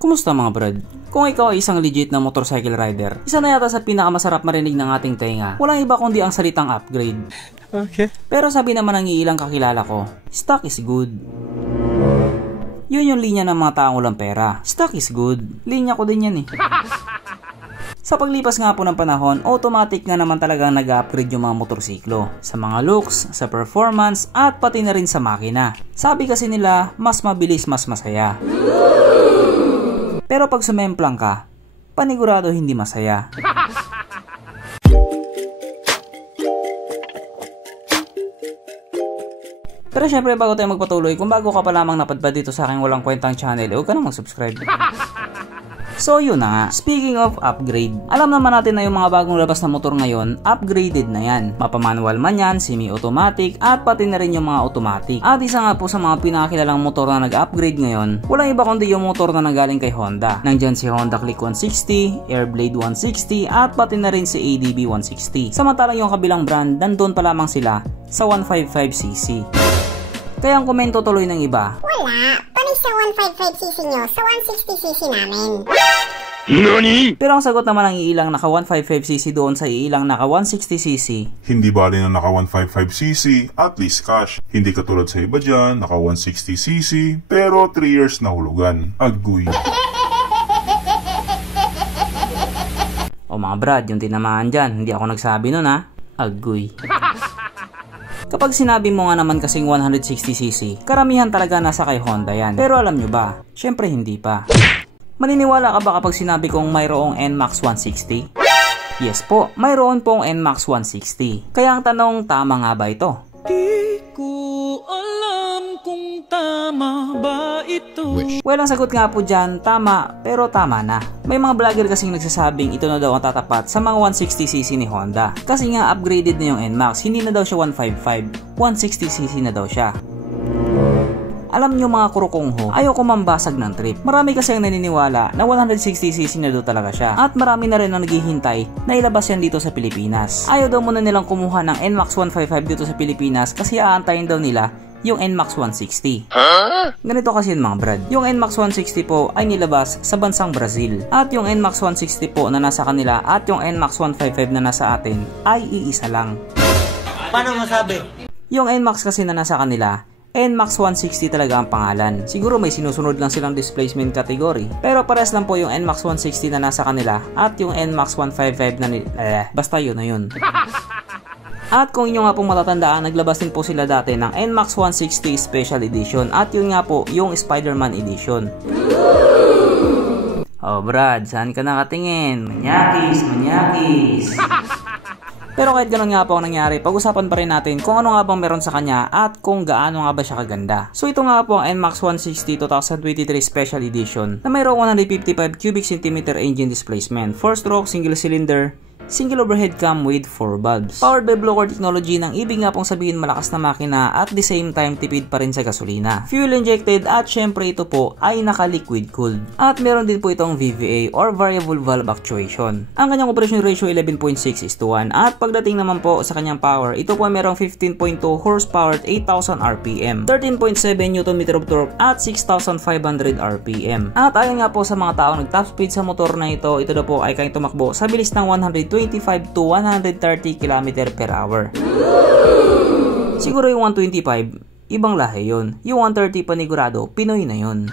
Kumusta mga brad? Kung ikaw ay isang legit na motorcycle rider, isa na yata sa pinakamasarap marinig ng ating tenga. Walang iba kundi ang salitang upgrade. Okay. Pero sabi naman ng iilang kakilala ko, stock is good. Yun yung linya ng mga taong walang pera. Stock is good. Linya ko din yan eh. Sa paglipas nga po ng panahon, automatic nga naman talagang nag-upgrade yung mga motorsiklo. Sa mga looks, sa performance, at pati na rin sa makina. Sabi kasi nila, mas mabilis, mas masaya. Pero pag sumemplang ka, panigurado hindi masaya. Pero syempre bago tayo magpatuloy, kung bago ka pa lamang napadpad dito sa aking walang kwentang channel, huwag ka na mag-subscribe. So yun na nga, speaking of upgrade, alam naman natin na yung mga bagong labas na motor ngayon, upgraded na yan. Mapamanual man yan, semi-automatic, at pati na rin yung mga automatic. At isa nga po sa mga pinakakilalang motor na nag-upgrade ngayon, walang iba kundi yung motor na nanggaling kay Honda. Nandyan si Honda Click 160, Airblade 160, at pati na rin si ADB 160. Samantalang yung kabilang brand, nandun pa lamang sila sa 155cc. Kaya ang komento tuloy ng iba, wala, panig sa 155cc nyo, sa 160cc namin. Nani? Pero ang sagot naman ng iilang naka 155cc doon sa iilang naka 160cc. Hindi bali na naka 155cc, at least cash. Hindi katulad sa iba dyan, naka 160cc, pero 3 years na hulugan. Agoy. O mga brad, yung tinamaan dyan, hindi ako nagsabi nun ha. Agoy. Kapag sinabi mo nga naman kasing 160cc, karamihan talaga nasa kay Honda yan. Pero alam nyo ba? Syempre hindi pa. Maniniwala ka ba kapag sinabi kong mayroong NMAX 160? Yes po, mayroon pong NMAX 160. Kaya ang tanong, tama nga ba ito? Di ko alam kung tama ba ito. Well, ang sagot nga po dyan, tama, pero tama na. May mga vlogger kasing nagsasabing ito na daw ang tatapat sa mga 160cc ni Honda. Kasi nga upgraded na yung NMAX, hindi na daw siya 155, 160cc na daw siya. Alam nyo mga kurukong ho, ayoko mambasag ng trip. Marami kasi ang naniniwala na 160cc na daw talaga siya. At marami na rin ang naghihintay na ilabas yan dito sa Pilipinas. Ayaw daw muna nilang kumuha ng NMAX 155 dito sa Pilipinas kasi aantayin daw nila yung NMAX 160. Ganito kasi yun mga brad. Yung NMAX 160 po ay nilabas sa bansang Brazil. At yung NMAX 160 po na nasa kanila at yung NMAX 155 na nasa atin ay iisa lang. Paano masabi? Yung NMAX kasi na nasa kanila, NMAX 160 talaga ang pangalan. Siguro may sinusunod lang silang displacement category. Pero pares lang po yung NMAX 160 na nasa kanila at yung NMAX 155 na basta yun na yun. At kung inyo nga pong matatandaan, naglabas din po sila dati ng NMAX 160 Special Edition at yun nga po yung Spider-Man Edition. Oh Brad, saan ka nakatingin? Manyakis, manyakis. Pero kahit ganun nga po ang nangyari, pag-usapan pa rin natin kung ano nga bang meron sa kanya at kung gaano nga ba siya kaganda. So ito nga po ang NMAX 160 2023 Special Edition na mayroong 155 cubic centimeter engine displacement, 4-stroke, single cylinder, single overhead cam with 4 valves. Powered by blower technology ng ibig nga pong sabihin malakas na makina at the same time tipid pa rin sa gasolina. Fuel injected at syempre ito po ay naka-liquid cooled. At meron din po itong VVA or variable valve actuation. Ang kanyang operation ratio 11.6:1 at pagdating naman po sa kanyang power, ito po ay merong 15.2 horsepower at 8,000 RPM, 13.7 Nm of torque at 6,500 RPM. At ayon nga po sa mga taong nag-top speed sa motor na ito daw po ay kayang tumakbo sa bilis ng 125 to 130 km per hour. Siguro yung 125, ibang lahi yun. Yung 130 panigurado, Pinoy na yun.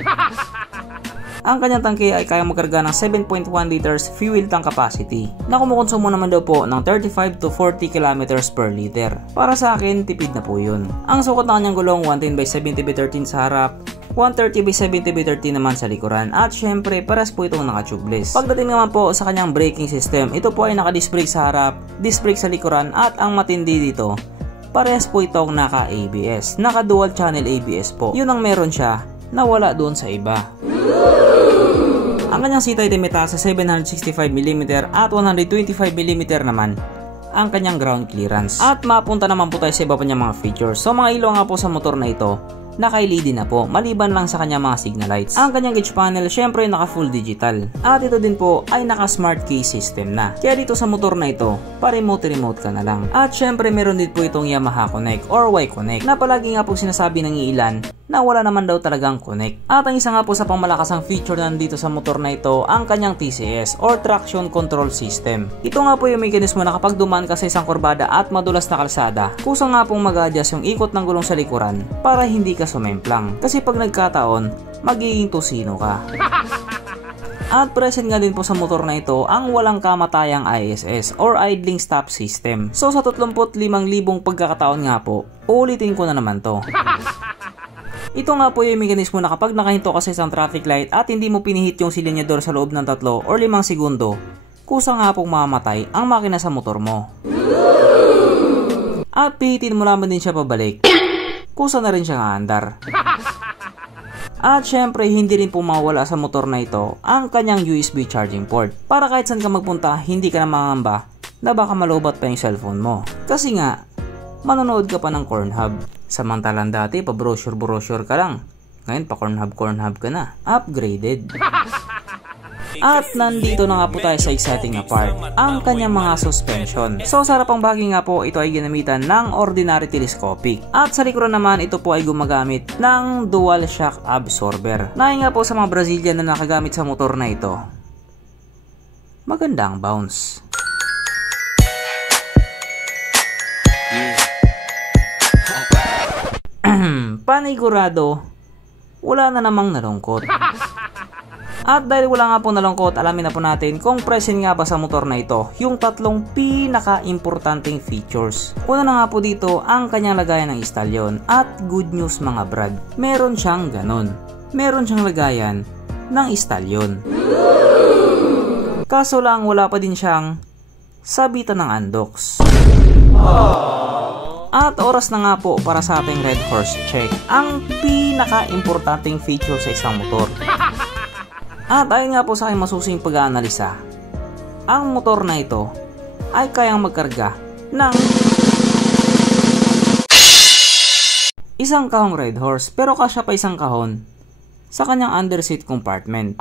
Ang kanyang tangke ay kayang magkarga ng 7.1 liters fuel tank capacity na kumukonsumo naman daw po ng 35 to 40 km per liter. Para sa akin, tipid na po yun. Ang sukat ng kanyang gulong 110/70/13 sa harap, 130/70/30 naman sa likuran at syempre pares po itong naka-tubeless. Pagdating naman po sa kanyang braking system, ito po ay naka-disc brake sa harap, disc brake sa likuran at ang matindi dito, pares po itong naka-ABS. Naka-dual channel ABS po. Yun ang meron siya na wala doon sa iba. Ang kanyang seat height ay mataas sa 765mm at 125mm naman ang kanyang ground clearance. At mapunta naman po tayo sa iba pa niyang mga features. So mga ilaw nga po sa motor na ito, naka-LED na po, maliban lang sa kanyang mga signal lights. Ang kanyang gauge panel, syempre naka full digital. At ito din po ay naka smart key system na. Kaya dito sa motor na ito, pa-remote ka na lang. At syempre meron din po itong Yamaha Connect or Y Connect na palagi nga po sinasabi ng ilan na wala naman daw talagang connect. At ang isa nga po sa pangmalakasang feature nandito sa motor na ito, ang kanyang TCS or Traction Control System. Ito nga po yung mekanismo na kapag dumaan ka sa isang kurbada at madulas na kalsada, kusa nga pong mag-adjust yung ikot ng gulong sa likuran para hindi ka sumemplang. Kasi pag nagkataon, magiging tusino ka. At present nga din po sa motor na ito ang walang kamatayang ISS or Idling Stop System. So sa 35,000 pagkakataon nga po, ulitin ko na naman to. Ito nga po yung mekanismo na kapag nakahinto ka sa isang traffic light at hindi mo pinihit yung silinyador sa loob ng 3 or 5 segundo, kusa nga pong mamamatay ang makina sa motor mo. At pihitin mo naman din siya pabalik, kusa na rin siya aandar. At syempre hindi rin po mawala sa motor na ito ang kanyang USB charging port para kahit saan ka magpunta hindi ka na mangamba na baka malobat pa yung cellphone mo. Kasi nga, manonood ka pa ng Cornhub. Samantalang dati pa brochure ka lang. Ngayon pa Cornhub ka na. Upgraded. At nandito na nga po tayo sa exciting na part, ang kanyang mga suspension. So sa harapang bahagi nga po, ito ay ginamitan ng ordinary telescopic. At sa likuran naman, ito po ay gumagamit ng dual shock absorber. Nahin nga po sa mga Brazilian na nakagamit sa motor na ito, maganda ang bounce. Panigurado, wala na namang nalungkot. At dahil wala nga po nalungkot, alamin na po natin kung present nga ba sa motor na ito yung 3 pinaka-importanting features. Una na nga po dito ang kanyang lagayan ng istalyon. At good news mga brad, meron siyang ganon. Meron siyang lagayan ng istalyon. Kaso lang wala pa din siyang sabitan ng andox. At oras na nga po para sa ating Red Horse check, ang pinaka-importanting feature sa isang motor. At ayon nga po sa aking masusing pag-aanalisa, ang motor na ito ay kayang magkarga ng isang kahong Red Horse, pero kasya pa isang kahon sa kanyang underseat compartment.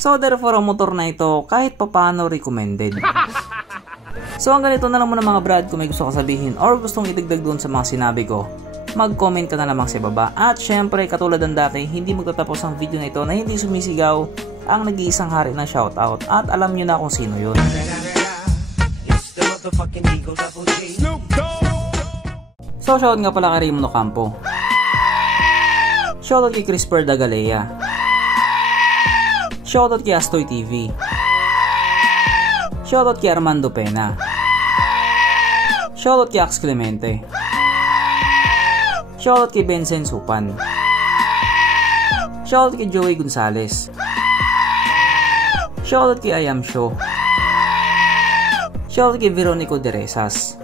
So therefore ang motor na ito kahit papano recommended. So ang ganito na lang muna mga brad, kung may gusto ka sabihin or gustong idagdag doon sa mga sinabi ko, mag-comment ka na lamang sa baba. At syempre katulad ng dati, hindi magtatapos ang video na ito na hindi sumisigaw ang nag-iisang hari ng shoutout. At alam nyo na kung sino yun. So shoutout nga pala kay Raymond Ocampo. Shoutout kay Crisper Dagalea. Shoutout kay Astoy TV. Shoutout kay Armando Pena. Shoutout kay Ax Clemente. Shoutout kay Benzen Supan. Shoutout kay Joey Gonzalez. Shoutout kay Ayam Show. Shoutout kay Veronico Deresas.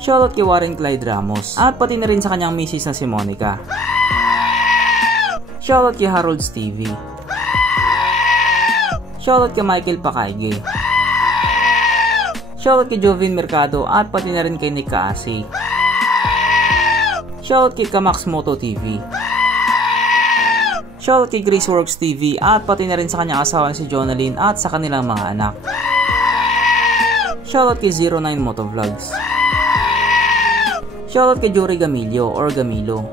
Shoutout kay Warren Clyde Ramos. At pati na rin sa kanyang misis na si Monica. Shoutout kay Harold Stevie. Shoutout kay Michael Pakaige. Shoutout kay Jovin Mercado at pati na rin kay Nick Kaasi. Shoutout kay Kamax Moto TV. Shoutout kay Graceworks TV at pati na rin sa kanyang asawa si Jonalyn at sa kanilang mga anak. Shoutout kay 09 Motovlogs. Shoutout kay Jory Gamilio or Gamilo.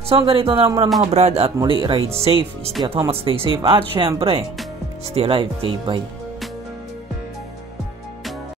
So ang ganito na lang muna mga brad, at muli ride safe, stay at home at stay safe, at syempre stay alive, bye.